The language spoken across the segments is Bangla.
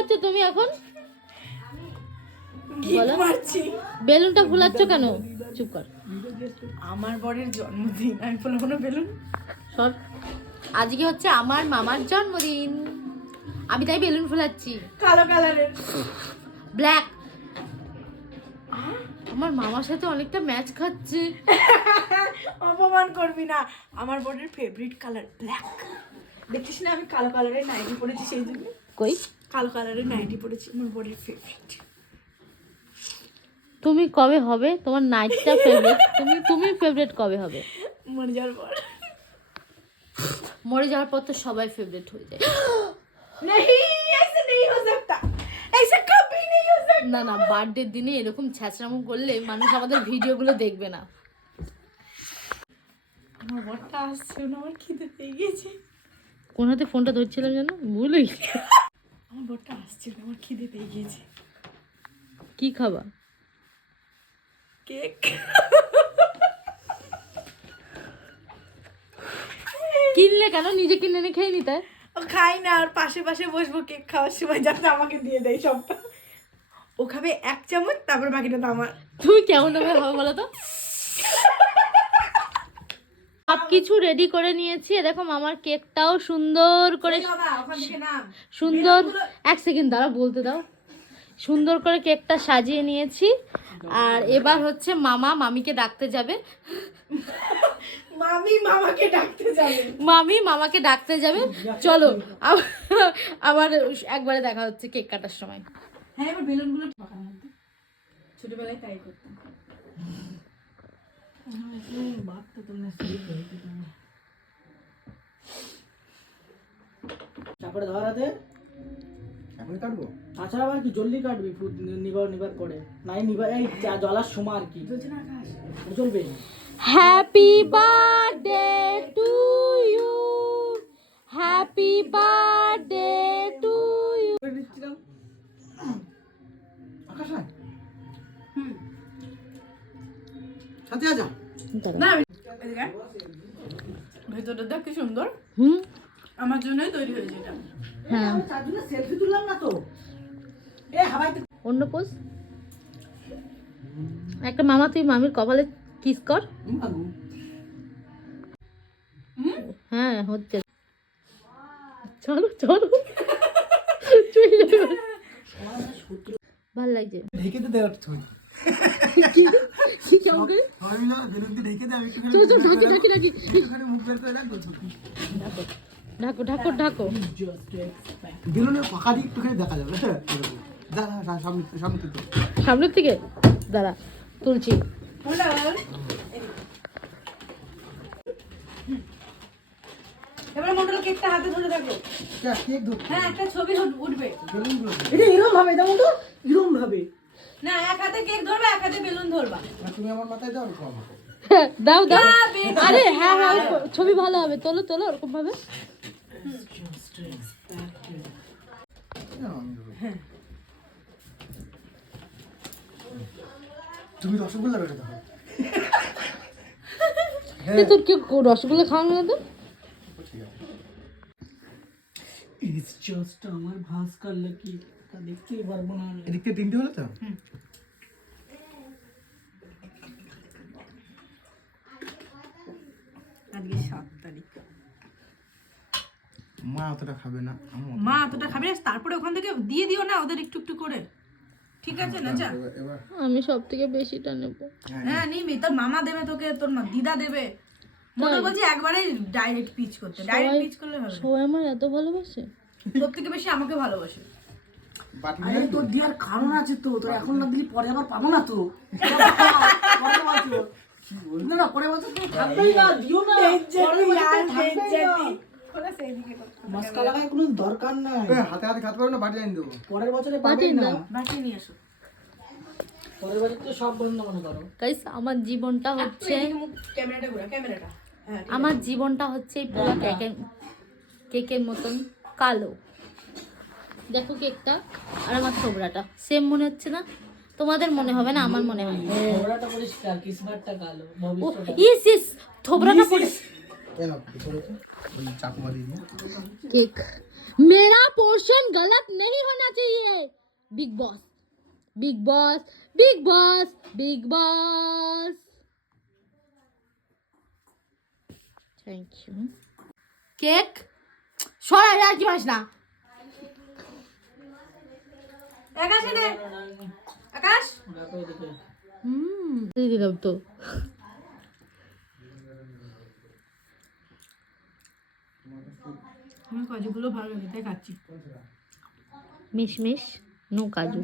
ফুলাচ্ছ তুমি এখন? বলো। বেলুনটা ফুলাচ্ছ কেন? চুপ কর। আমার বরের জন্মদিন। আমি ফুলাবো না বেলুন? সর আজকে হচ্ছে আমার মামার জন্মদিন। আমি তাই বেলুন ফুলাচ্ছি। কালো কালারের। ব্ল্যাক। আমার মামার সাথে অনেকটা ম্যাচ খাচ্ছে। অপমান করবি না। আমার বরের ফেভারিট কালার ব্ল্যাক দেখিস না আমি কালো কালারের নাইটি পরেছি সেই জন্য? কই? কালো কালারের নাইটি পরেছি আমার বডির ফেভারিট তুমি কবে হবে? তোমার নাইটটা ফেভারিট তুমি তুমি ফেভারিট কবে হবে? মরে যাওয়ার পর। মরে যাওয়ার পর তো সবাই ফেভারিট হয়ে যায়। না না বার্থডের দিনে এরকম ছ্যাঁচড়ামো করলে মানুষ আমাদের ভিডিওগুলো দেখবে না। আমার বরটা আসছে না আমার খিদে পেয়ে গেছে কোন হাতে ফোনটা ধরছিলাম যেন? ভুলই আমার বরটা আসছে না আমার খিদে পেয়ে গেছে কি খাবা? কেক। কিনলে কেন? নিজে কিনে এনে খেয়ে নিতে ও খাই না আর পাশে পাশে বসবো কেক খাওয়ার সময় যাতে আমাকে দিয়ে দেয় সবটা। ও খাবে এক চামচ তারপর বাকিটা তো আমার। তুমি কেমন হবে বলো তো? সব কিছু রেডি করে নিয়েছি। এ দেখো মামার কেকটাও সুন্দর করে সুন্দর এক সেকেন্ড দাঁড়া বলতে দাও। সুন্দর করে কেকটা সাজিয়ে নিয়েছি। আর এবার হচ্ছে মামা মামিকে ডাকতে যাবে। মামি মামাকে ডাকতে যাবে। মামি মামাকে ডাকতে যাবে। চলো আবার একবারে দেখা হচ্ছে কেক কাটার সময়। হ্যাঁ এবার বেলুনগুলো ছোটবেলায় তাই করতাম। তারপরে ধর হাতে। এখন কাটবো? তাছাড়া আবার কি জলদি কাটবি? নিবার নিবার করে। নাই নিবার এই যা জলার সময় আর কি। চলবে happy birthday to you happy birthday to you Akash আয়। সাথে আজা। ভেতরটা কি সুন্দর। হুম? আমার জন্যই তৈরি হয়েছে এটা। হ্যাঁ। সেলফি তুললাম না তো। এ হাওয়াইতে অন্য পোজ একটা মামা তুই মামির কপালে কিস কর। হ্যাঁ হচ্ছে। চলো চলো। ভালো লাগছে। ঢেকে দে দেওয়ার ঢেকে ঢাকি, বেলুনের একটুখানি দেখা যাবে সামনে সামনে থেকে সামনের থেকে দাঁড়া। তুলছি এবার মন্ডল কেকটা হাতে ধরে থাকো কেক ধর হ্যাঁ একটা ছবি উঠবে। এটা এরকম ভাবে যেমন তো এরকম ভাবে। না এক হাতে কেক ধরবে এক হাতে বেলুন ধরবা। তুমি আমার মাথায় দাও দাও। দাও। দাও আরে হ্যাঁ হ্যাঁ ছবি ভালো হবে। তোলো তোলো ওরকম ভাবে দাও। তুমি রসগোল্লা দেখো এ তোর কি রসগোল্লা খাওয়ানো না তো? ইটস জাস্ট আমার ভাস করলে কি তা দেখতেই পারব না। এদিক তিনটে হলো তো? আজকে সাত তারিখ মা অতটা খাবে না মা এতটা খাবে না, তারপরে ওখান থেকে দিয়ে দিও না ওদের একটু একটু করে। ঠিক আছে না যা আমি সব থেকে বেশিটা নেব। হ্যাঁ নিবি তোর মামা দেবে তোকে তোর মা দিদা দেবে। মনে বলছি একবারে ডাইরেক্ট পিচ করতে ডাইরেক্ট পিচ করলে হবে। সবাই আমার এত ভালোবাসে? তোর থেকে বেশি আমাকে ভালোবাসে। আরে তোর দেওয়ার কারণ আছে তো তোর এখন না দিলি পরে আবার পাবো না তো। না না পরে বছর থাকবেই না দিও না। পরের বছর তো থাকবেই না। মস্কা লাগায় কোনো দরকার নাই। হাতে হাতে খাতে পারো না বাটি আনি দেবো। পরের বছরে না। নিয়ে এসো। পরের বছর তো সব বলুন না মনে করো। গাইস আমার জীবনটা হচ্ছে ক্যামেরাটা ঘুরা ক্যামেরাটা। হ্যাঁ আমার জীবনটা হচ্ছে এই পুরো কেকের কেকের মতন কালো। দেখো কেকটা আর আমার থোবড়াটা সেম মনে হচ্ছে না? তোমাদের মনে হবে না আমার মনে হয় ওরাটা পরিষ্কার কিসমারটা কালো ও ভবিষ্যৎ ইস ইস থোবড়াটা পড়ে কেন চলো তো ওই চাকু বাদি দিয়ে केक मेरा पोर्शन गलत नहीं होना चाहिए big boss big boss big boss big boss thank you cake সরাই আর কি পাস না আকাশ এনে আকাশ? হুম। দিলাম তো। আমার কাজুগুলো ভালো লাগে তাই খাচ্ছি। মিশমিশ নো কাজু।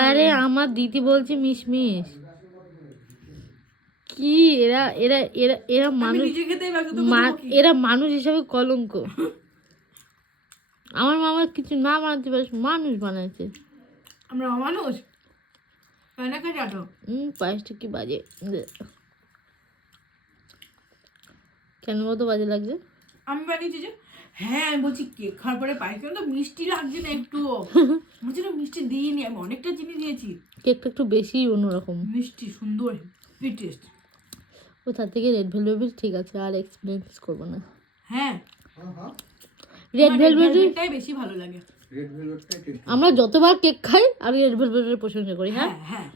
আরে আমার দিদি বলছে মিশমিশ। কি? এরা এরা এরা এরা মানুষ এরা মানুষ হিসাবে কলঙ্ক। আমার মামা কিছু না বানাতে পারে মানুষ বানাইছে। আমরা অমানুষ? তাই না খাই যাতো হুম পায়েসটা কি বাজে? কেন কত বাজে লাগছে? আমি বানিয়েছি যে হ্যাঁ আমি বলছি কেক খাওয়ার পরে পাই কেন তো মিষ্টি লাগছে না একটু। বলছি না মিষ্টি দিইনি আমি অনেকটা চিনি দিয়েছি। কেকটা একটু বেশি অন্যরকম। মিষ্টি সুন্দর হেভি টেস্ট ও তার থেকে রেড ভেলভেট ঠিক আছে আর এক্সপিরিয়েন্স করব না। হ্যাঁ। রেড ভেলভেট ভেলভেটটাই বেশি ভালো লাগে। রেড আমরা যতবার কেক খাই আমি রেড ভেলভেটের প্রশংসা করি হ্যাঁ? হ্যাঁ হ্যাঁ।